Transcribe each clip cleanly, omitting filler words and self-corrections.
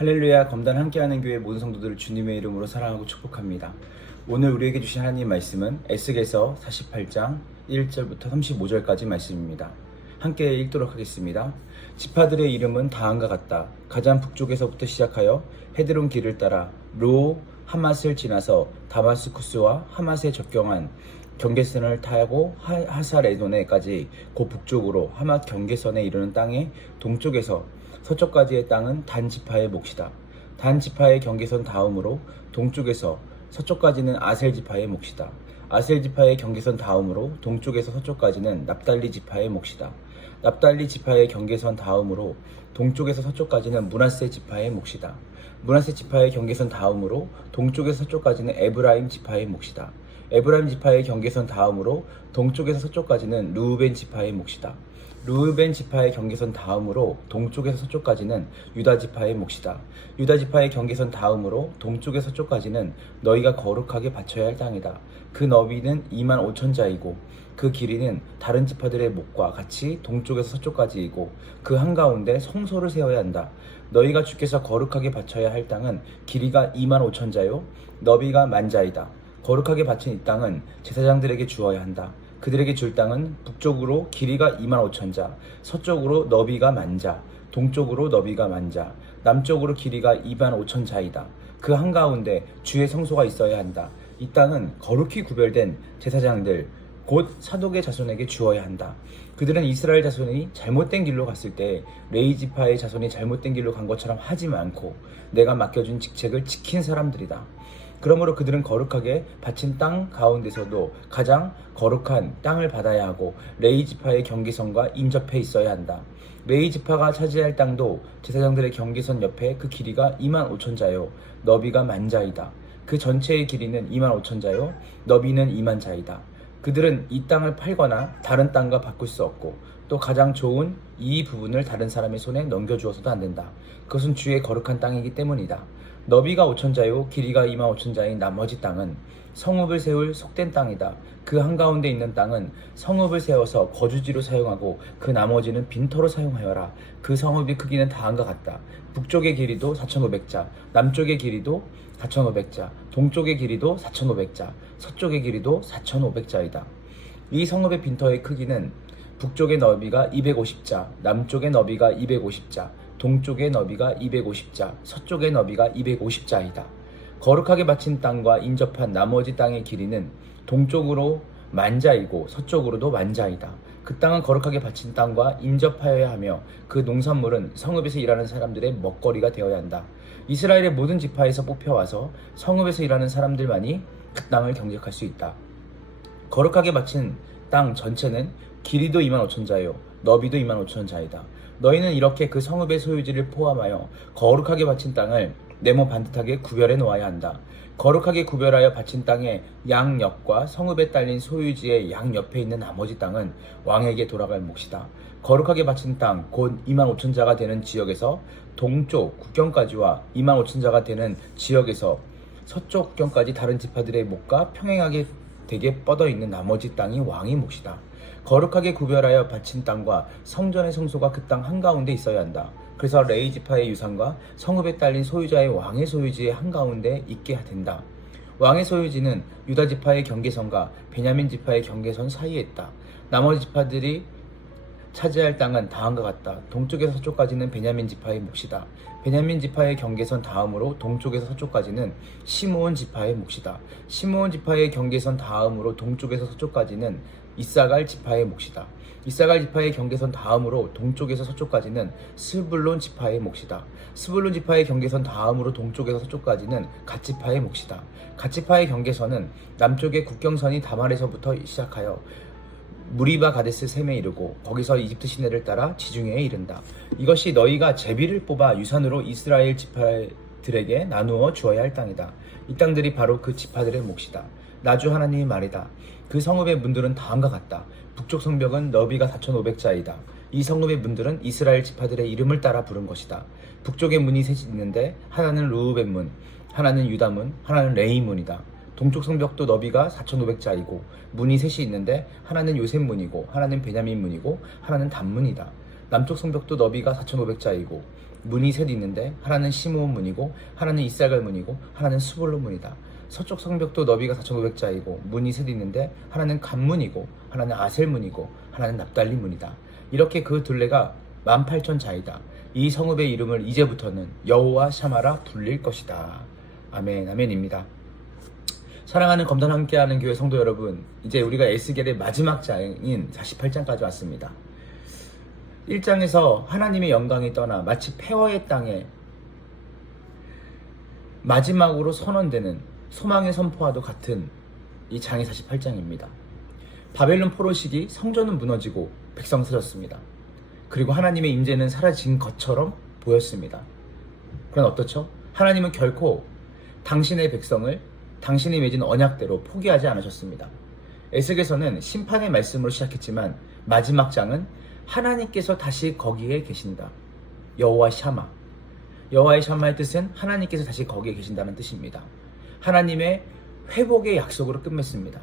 할렐루야. 검단 함께하는 교회 모든 성도들을 주님의 이름으로 사랑하고 축복합니다. 오늘 우리에게 주신 하나님 말씀은 에스겔서 48장 1절부터 35절까지 말씀입니다. 함께 읽도록 하겠습니다. 지파들의 이름은 다음과 같다. 가장 북쪽에서부터 시작하여 헤드론 길을 따라 로 하맛을 지나서 다마스쿠스와 하맛에 접경한 경계선을 타고 하사레도네까지 그 북쪽으로 하맛 경계선에 이르는 땅의 동쪽에서 서쪽까지의 땅은 단 지파의 몫이다. 단 지파의 경계선 다음으로 동쪽에서 서쪽까지는 아셀 지파의 몫이다. 아셀 지파의 경계선 다음으로 동쪽에서 서쪽까지는 납달리 지파의 몫이다. 납달리 지파의 경계선 다음으로 동쪽에서 서쪽까지는 므낫세 지파의 몫이다. 므낫세 지파의 경계선 다음으로 동쪽에서 서쪽까지는 에브라임 지파의 몫이다. 에브라임 지파의 경계선 다음으로 동쪽에서 서쪽까지는 르우벤 지파의 몫이다. 르우벤 지파의 경계선 다음으로 동쪽에서 서쪽까지는 유다 지파의 몫이다. 유다 지파의 경계선 다음으로 동쪽에서 서쪽까지는 너희가 거룩하게 바쳐야 할 땅이다. 그 너비는 25,000자이고 그 길이는 다른 지파들의 목과 같이 동쪽에서 서쪽까지이고 그 한가운데 성소를 세워야 한다. 너희가 주께서 거룩하게 바쳐야 할 땅은 길이가 25,000자요 너비가 10,000자이다. 거룩하게 바친 이 땅은 제사장들에게 주어야 한다. 그들에게 줄 땅은 북쪽으로 길이가 25,000자, 서쪽으로 너비가 10,000자, 동쪽으로 너비가 10,000자, 남쪽으로 길이가 25,000자이다. 그 한가운데 주의 성소가 있어야 한다. 이 땅은 거룩히 구별된 제사장들, 곧 사독의 자손에게 주어야 한다. 그들은 이스라엘 자손이 잘못된 길로 갔을 때 레위 지파의 자손이 잘못된 길로 간 것처럼 하지 않고 내가 맡겨준 직책을 지킨 사람들이다. 그러므로 그들은 거룩하게 바친 땅 가운데서도 가장 거룩한 땅을 받아야 하고 레위 지파의 경계선과 인접해 있어야 한다. 레위 지파가 차지할 땅도 제사장들의 경계선 옆에 그 길이가 25,000자요 너비가 10,000자이다. 그 전체의 길이는 25,000자요 너비는 20,000자이다. 그들은 이 땅을 팔거나 다른 땅과 바꿀 수 없고 또 가장 좋은 이 부분을 다른 사람의 손에 넘겨주어서도 안 된다. 그것은 주의 거룩한 땅이기 때문이다. 너비가 5,000자요 길이가 25,000자인 나머지 땅은 성읍을 세울 속된 땅이다. 그 한가운데 있는 땅은 성읍을 세워서 거주지로 사용하고 그 나머지는 빈터로 사용하여라. 그 성읍의 크기는 다음과 같다. 북쪽의 길이도 4,500자, 남쪽의 길이도 4,500자, 동쪽의 길이도 4,500자, 서쪽의 길이도 4,500자이다. 이 성읍의 빈터의 크기는 북쪽의 너비가 250자, 남쪽의 너비가 250자, 동쪽의 너비가 250자, 서쪽의 너비가 250자이다. 거룩하게 바친 땅과 인접한 나머지 땅의 길이는 동쪽으로 10,000자이고 서쪽으로도 10,000자이다. 그 땅은 거룩하게 바친 땅과 인접하여야 하며 그 농산물은 성읍에서 일하는 사람들의 먹거리가 되어야 한다. 이스라엘의 모든 지파에서 뽑혀와서 성읍에서 일하는 사람들만이 그 땅을 경작할 수 있다. 거룩하게 바친 땅 전체는 길이도 25,000자요 너비도 25,000자이다. 너희는 이렇게 그 성읍의 소유지를 포함하여 거룩하게 바친 땅을 네모 반듯하게 구별해 놓아야 한다. 거룩하게 구별하여 바친 땅의 양옆과 성읍에 딸린 소유지의 양옆에 있는 나머지 땅은 왕에게 돌아갈 몫이다. 거룩하게 바친 땅 곧 25,000자가 되는 지역에서 동쪽 국경까지와 25,000자가 되는 지역에서 서쪽 국경까지 다른 지파들의 몫과 평행하게 되게 뻗어 있는 나머지 땅이 왕의 몫이다. 거룩하게 구별하여 바친 땅과 성전의 성소가 그 땅 한가운데 있어야 한다. 그래서 레위 지파의 유산과 성읍에 딸린 소유자의 왕의 소유지의 한가운데 있게 된다. 왕의 소유지는 유다 지파의 경계선과 베냐민 지파의 경계선 사이에 있다. 나머지 지파들이 차지할 땅은 다음과 같다. 동쪽에서 서쪽까지는 베냐민 지파의 몫이다. 베냐민 지파의 경계선 다음으로 동쪽에서 서쪽까지는 시므온 지파의 몫이다. 시므온 지파의 경계선 다음으로 동쪽에서 서쪽까지는 이사갈 지파의 몫이다. 이사갈 지파의 경계선 다음으로 동쪽에서 서쪽까지는 스불론 지파의 몫이다. 스불론 지파의 경계선 다음으로 동쪽에서 서쪽까지는 갓 지파의 몫이다. 갓 지파의 경계선은 남쪽의 국경선이 다말에서부터 시작하여 무리바 가데스 셈에 이르고 거기서 이집트 시내를 따라 지중해에 이른다. 이것이 너희가 제비를 뽑아 유산으로 이스라엘 지파들에게 나누어 주어야 할 땅이다. 이 땅들이 바로 그 지파들의 몫이다. 나주 하나님의 말이다. 그 성읍의 문들은 다음과 같다. 북쪽 성벽은 너비가 4,500자이다. 이 성읍의 문들은 이스라엘 지파들의 이름을 따라 부른 것이다. 북쪽에 문이 셋이 있는데 하나는 르우벤 문, 하나는 유다 문, 하나는 레위 문이다. 동쪽 성벽도 너비가 4,500자이고 문이 셋이 있는데 하나는 요셉 문이고 하나는 베냐민 문이고 하나는 단 문이다. 남쪽 성벽도 너비가 4,500자이고 문이 셋 있는데 하나는 시므온 문이고 하나는 이사갈 문이고 하나는 스불론 문이다. 서쪽 성벽도 너비가 4,500자이고 문이 셋 있는데 하나는 간 문이고 하나는 아셀 문이고 하나는 납달리 문이다. 이렇게 그 둘레가 18,000자이다. 이 성읍의 이름을 이제부터는 여호와 샤마라 불릴 것이다. 아멘, 아멘입니다. 사랑하는 검단 함께하는 교회 성도 여러분, 이제 우리가 에스겔의 마지막 장인 48장까지 왔습니다. 1장에서 하나님의 영광이 떠나 마치 폐허의 땅에 마지막으로 선언되는 소망의 선포와도 같은 이 장이 48장입니다. 바벨론 포로 시기 성전은 무너지고 백성 쓰러졌습니다. 그리고 하나님의 임재는 사라진 것처럼 보였습니다. 그건 어떻죠? 하나님은 결코 당신의 백성을 당신이 맺은 언약대로 포기하지 않으셨습니다. 에스겔서는 심판의 말씀으로 시작했지만 마지막 장은 하나님께서 다시 거기에 계신다. 여호와 샤마. 여호와의 샤마의 뜻은 하나님께서 다시 거기에 계신다는 뜻입니다. 하나님의 회복의 약속으로 끝맺습니다.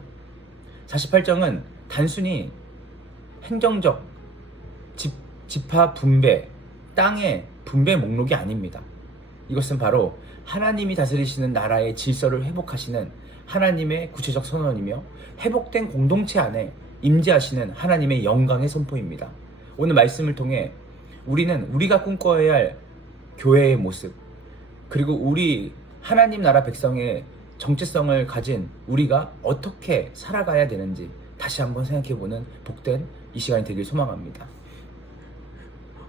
48장은 단순히 행정적 지파 분배, 땅의 분배 목록이 아닙니다. 이것은 바로 하나님이 다스리시는 나라의 질서를 회복하시는 하나님의 구체적 선언이며 회복된 공동체 안에 임재하시는 하나님의 영광의 선포입니다. 오늘 말씀을 통해 우리는 우리가 꿈꿔야 할 교회의 모습, 그리고 우리 하나님 나라 백성의 정체성을 가진 우리가 어떻게 살아가야 되는지 다시 한번 생각해보는 복된 이 시간이 되길 소망합니다.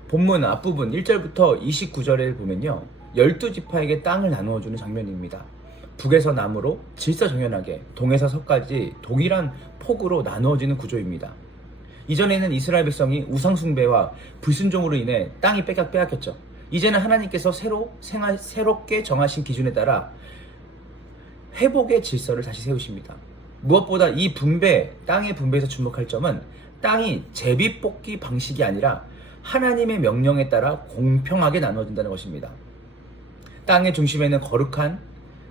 본문 앞부분 1절부터 29절을 보면요, 12지파에게 땅을 나누어주는 장면입니다. 북에서 남으로 질서정연하게, 동에서 서까지 동일한 폭으로 나누어지는 구조입니다. 이전에는 이스라엘 백성이 우상숭배와 불순종으로 인해 땅이 빼앗겼죠. 이제는 하나님께서 새롭게 정하신 기준에 따라 회복의 질서를 다시 세우십니다. 무엇보다 이 땅의 분배에서 주목할 점은 땅이 제비뽑기 방식이 아니라 하나님의 명령에 따라 공평하게 나눠진다는 것입니다. 땅의 중심에는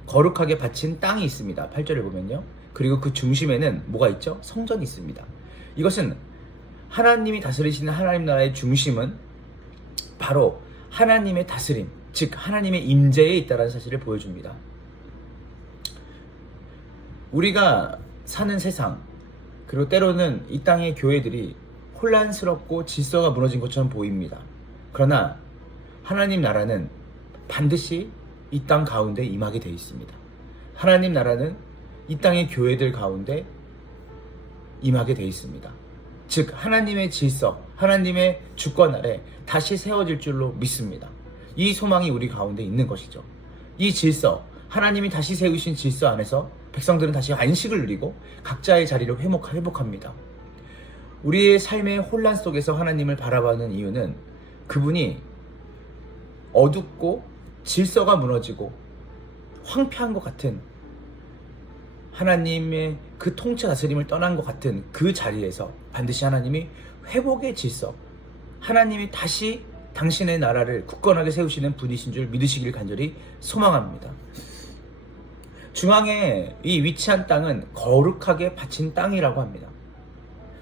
거룩하게 바친 땅이 있습니다. 8절을 보면요. 그리고 그 중심에는 뭐가 있죠? 성전이 있습니다. 이것은 하나님이 다스리시는 하나님 나라의 중심은 바로 하나님의 다스림, 즉 하나님의 임재에 있다는 사실을 보여줍니다. 우리가 사는 세상, 그리고 때로는 이 땅의 교회들이 혼란스럽고 질서가 무너진 것처럼 보입니다. 그러나 하나님 나라는 반드시 이 땅 가운데 임하게 되어 있습니다. 하나님 나라는 이 땅의 교회들 가운데 임하게 되어 있습니다. 즉 하나님의 질서, 하나님의 주권 아래 다시 세워질 줄로 믿습니다. 이 소망이 우리 가운데 있는 것이죠. 이 질서, 하나님이 다시 세우신 질서 안에서 백성들은 다시 안식을 누리고 각자의 자리를 회복합니다. 우리의 삶의 혼란 속에서 하나님을 바라보는 이유는 그분이 어둡고 질서가 무너지고 황폐한 것 같은, 하나님의 그 통치 다스림을 떠난 것 같은 그 자리에서 반드시 하나님이 회복의 질서, 하나님이 다시 당신의 나라를 굳건하게 세우시는 분이신 줄 믿으시길 간절히 소망합니다. 중앙에 이 위치한 땅은 거룩하게 바친 땅이라고 합니다.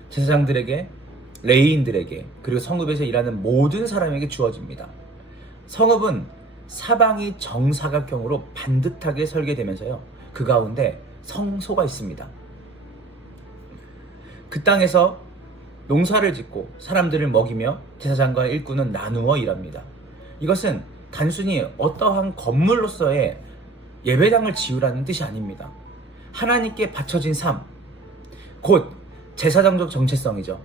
제사장들에게, 레위인들에게, 그리고 성읍에서 일하는 모든 사람에게 주어집니다. 성읍은 사방이 정사각형으로 반듯하게 설계되면서요, 그 가운데 성소가 있습니다. 그 땅에서 농사를 짓고 사람들을 먹이며 제사장과 일꾼은 나누어 일합니다. 이것은 단순히 어떠한 건물로서의 예배당을 지으라는 뜻이 아닙니다. 하나님께 바쳐진 삶, 곧 제사장적 정체성이죠.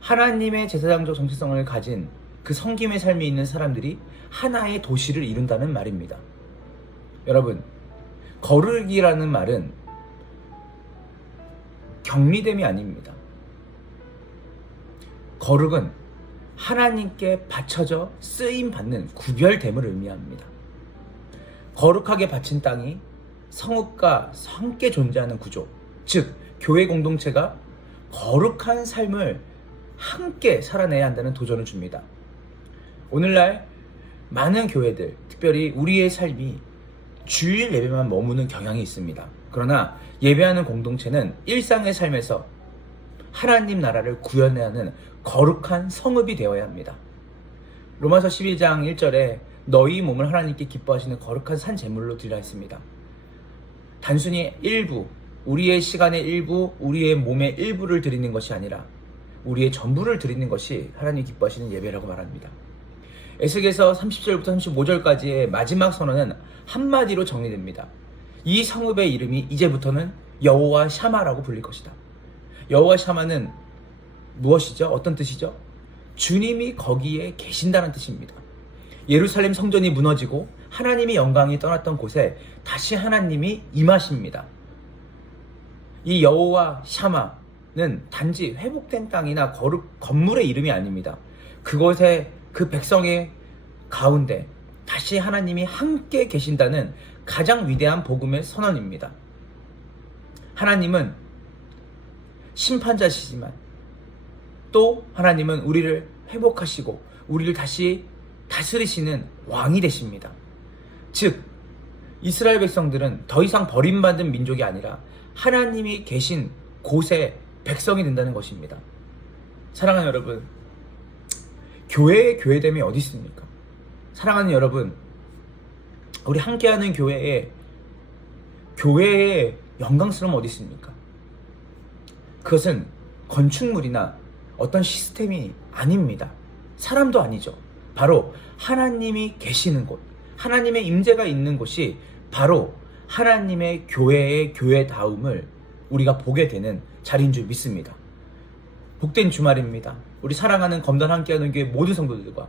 하나님의 제사장적 정체성을 가진 그 섬김의 삶이 있는 사람들이 하나의 도시를 이룬다는 말입니다. 여러분, 거룩이라는 말은 격리됨이 아닙니다. 거룩은 하나님께 바쳐져 쓰임받는 구별됨을 의미합니다. 거룩하게 바친 땅이 성읍과 함께 존재하는 구조, 즉 교회 공동체가 거룩한 삶을 함께 살아내야 한다는 도전을 줍니다. 오늘날 많은 교회들, 특별히 우리의 삶이 주일 예배만 머무는 경향이 있습니다. 그러나 예배하는 공동체는 일상의 삶에서 하나님 나라를 구현해야 하는 거룩한 성읍이 되어야 합니다. 로마서 12장 1절에 너희 몸을 하나님께 기뻐하시는 거룩한 산 제물로 드리라 했습니다. 단순히 일부, 우리의 시간의 일부, 우리의 몸의 일부를 드리는 것이 아니라 우리의 전부를 드리는 것이 하나님 기뻐하시는 예배라고 말합니다. 에스겔서 30절부터 35절까지의 마지막 선언은 한마디로 정리됩니다. 이 성읍의 이름이 이제부터는 여호와 샤마라고 불릴 것이다. 여호와 샤마는 무엇이죠? 어떤 뜻이죠? 주님이 거기에 계신다는 뜻입니다. 예루살렘 성전이 무너지고 하나님의 영광이 떠났던 곳에 다시 하나님이 임하십니다. 이 여호와 샤마는 단지 회복된 땅이나 건물의 이름이 아닙니다. 그곳에 그 백성의 가운데 다시 하나님이 함께 계신다는 가장 위대한 복음의 선언입니다. 하나님은 심판자시지만 또 하나님은 우리를 회복하시고 우리를 다시 다스리시는 왕이 되십니다. 즉 이스라엘 백성들은 더 이상 버림받은 민족이 아니라 하나님이 계신 곳의 백성이 된다는 것입니다. 사랑하는 여러분, 교회의 교회됨이 어디 있습니까? 사랑하는 여러분, 우리 함께하는 교회의 영광스러움 어디 있습니까? 그것은 건축물이나 어떤 시스템이 아닙니다. 사람도 아니죠. 바로 하나님이 계시는 곳, 하나님의 임재가 있는 곳이 바로 하나님의 교회의 교회다움을 우리가 보게 되는 자리인 줄 믿습니다. 복된 주말입니다. 우리 사랑하는 검단 함께하는 교회 모든 성도들과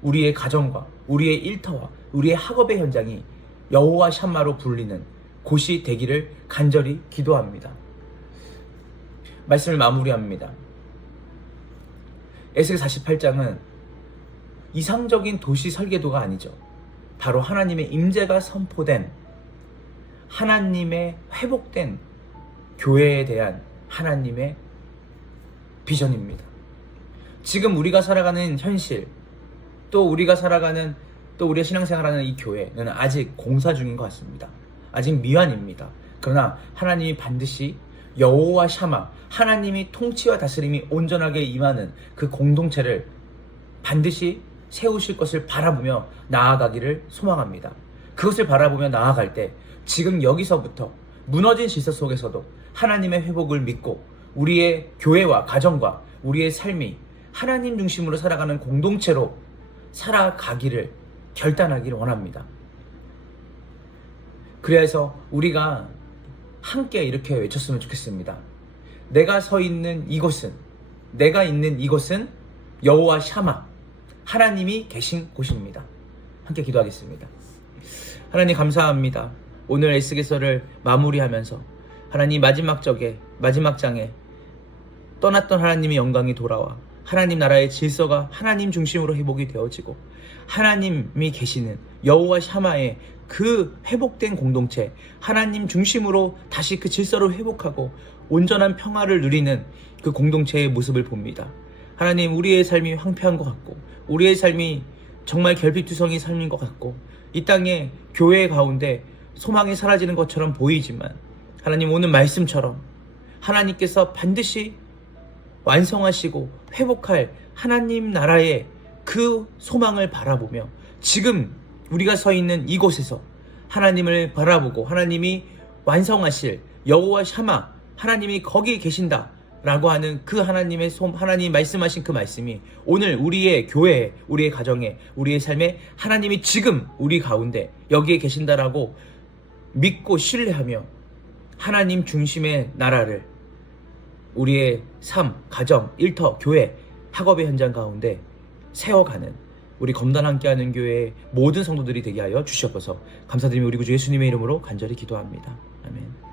우리의 가정과 우리의 일터와 우리의 학업의 현장이 여호와 샴마로 불리는 곳이 되기를 간절히 기도합니다. 말씀을 마무리합니다. 에스겔 48장은 이상적인 도시 설계도가 아니죠. 바로 하나님의 임재가 선포된, 하나님의 회복된 교회에 대한 하나님의 비전입니다. 지금 우리가 살아가는 현실, 또 우리가 신앙생활하는 이 교회는 아직 공사 중인 것 같습니다. 아직 미완입니다. 그러나 하나님이 반드시 여호와 샤마, 하나님이 통치와 다스림이 온전하게 임하는 그 공동체를 반드시 세우실 것을 바라보며 나아가기를 소망합니다. 그것을 바라보며 나아갈 때 지금 여기서부터 무너진 질서 속에서도 하나님의 회복을 믿고 우리의 교회와 가정과 우리의 삶이 하나님 중심으로 살아가는 공동체로 살아가기를 결단하기를 원합니다. 그래서 우리가 함께 이렇게 외쳤으면 좋겠습니다. 내가 있는 이곳은 여호와 샤마, 하나님이 계신 곳입니다. 함께 기도하겠습니다. 하나님 감사합니다. 오늘 에스겔서를 마무리하면서 하나님 마지막 장에 떠났던 하나님의 영광이 돌아와 하나님 나라의 질서가 하나님 중심으로 회복이 되어지고 하나님이 계시는 여호와 샤마의 그 회복된 공동체, 하나님 중심으로 다시 그 질서를 회복하고 온전한 평화를 누리는 그 공동체의 모습을 봅니다. 하나님, 우리의 삶이 황폐한 것 같고 우리의 삶이 정말 결핍투성이 삶인 것 같고 이 땅에 교회 가운데 소망이 사라지는 것처럼 보이지만 하나님, 오늘 말씀처럼 하나님께서 반드시 완성하시고 회복할 하나님 나라의 그 소망을 바라보며 지금 우리가 서 있는 이곳에서 하나님을 바라보고 하나님이 완성하실 여호와 샤마, 하나님이 거기 계신다 라고 하는 그 하나님이 말씀하신 그 말씀이 오늘 우리의 교회에, 우리의 가정에, 우리의 삶에 하나님이 지금 우리 가운데 여기에 계신다라고 믿고 신뢰하며 하나님 중심의 나라를 우리의 삶, 가정, 일터, 교회, 학업의 현장 가운데 세워가는 우리 검단 함께하는 교회의 모든 성도들이 되게 하여 주시옵소서. 감사드리며 우리 구주 예수님의 이름으로 간절히 기도합니다. 아멘.